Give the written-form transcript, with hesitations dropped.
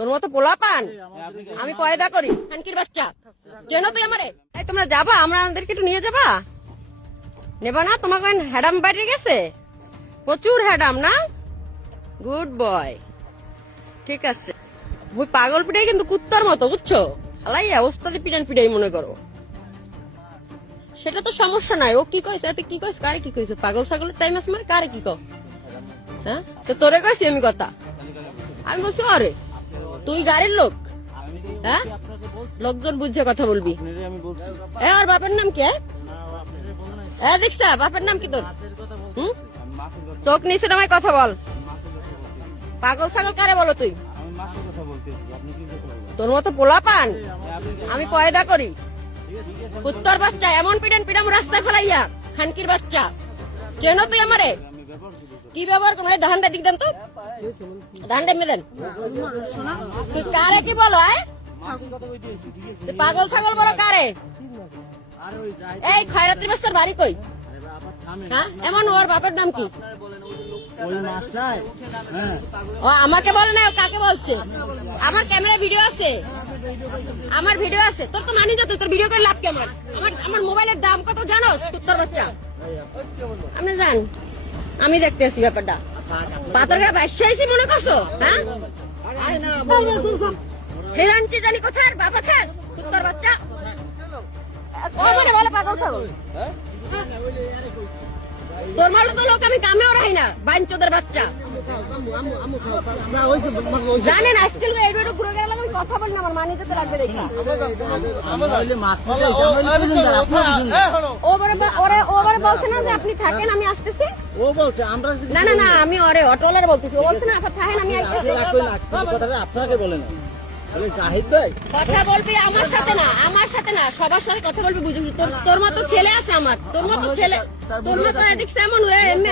তোর মতো পোলা পান আমি পয়দা করি খানকির বাচ্চা চেনো তুই আমারে? এই তোমরা যাবা, আমরা আমাদেরকে একটু নিয়ে যাবা? নেবা না? তোমাকে হ্যাডাম বাইরে গেছে, প্রচুর হ্যাডাম না? গুড বয়, ঠিক আছে। ওই পাগল পিটাই কিন্তু কুত্তার মতো, বুঝছো? হালাইয়া ওস্তাদি পিটান পিটাই মনে করো, সেটা তো সমস্যা নাই। ও কি কইছে, তুই কি কইছ, কারে কি কইছ? পাগল ছাগলের টাইম আছে মানে কারে কি কও? হ্যাঁ, তো তোরে কইছি আমি কথা। আমি বলছি আরে তুই গাড়ির লোক, হ্যাঁ লোকজন বুঝছে কথা বলবি। এ আর বাপের নাম কি? দেখছা বাপের নাম কি তোর? চোখ নিচে নামায় কথা বল। পাগল ছাগল কারে বলো তুই? তোর মতো পোলা পান আমি পয়দা করি, কুত্তার বাচ্চা এমন পিটান পিটাম রাস্তায় ফেলাইয়া খানকির বাচ্চা চেনো তুই আমারে? কি ব্যবহার করো? ধানটা দিক দেন তো, ধানটা এমনি দেন। তুই কারে কি বলো? পাগল ছাগল বলো কারে? এই খয়রাত্রী বাচ্চার বাড়ি কই? হ্যাঁ এমন ওর বাপের নাম কি? ও আমাকে বলে না, কাকে বলছে? আমার ক্যামেরা ভিডিও আছে, আমার ভিডিও আছে। তোর তো মানি যত, তোর ভিডিও করে লাভ কি? আমার আমার মোবাইলের দাম কত জানো কুত্তার বাচ্চা? আপনি জান আমি দেখতে আসি ব্যাপারটা। পাথরঘাটা ব্যবসা আইসি মনে করছো? হ্যাঁ হিরাঞ্চি জানি কোথায় বাবা খাস কুত্তার বাচ্চা। ও মানে বলে পাগল ছাগল। তোর মালো তো লোক আমি কামেও রাখি না, বাইনচোদের বাচ্চা। জানেন আজকাল এইটু ঘুরে গেলে আমি কথা বলি না, আমার মানি যেতে লাগবে দেখা। ওবারে বলছে না যে আপনি থাকেন আমি আসতেছি। ও বলছে আমরা না না না, আমি ওরে অটোলার বলতেছি। ও বলছে না আপনি থাকেন আমি আসতেছি। আপনাকে বলে না কথা বলবি আমার সাথে না, আমার সাথে না, সবার সাথে কথা বলবি। বুঝেছি তোর মতো ছেলে আছে আমার, তোর মতো ছেলে, তোর মতো এদিক এমন এমনি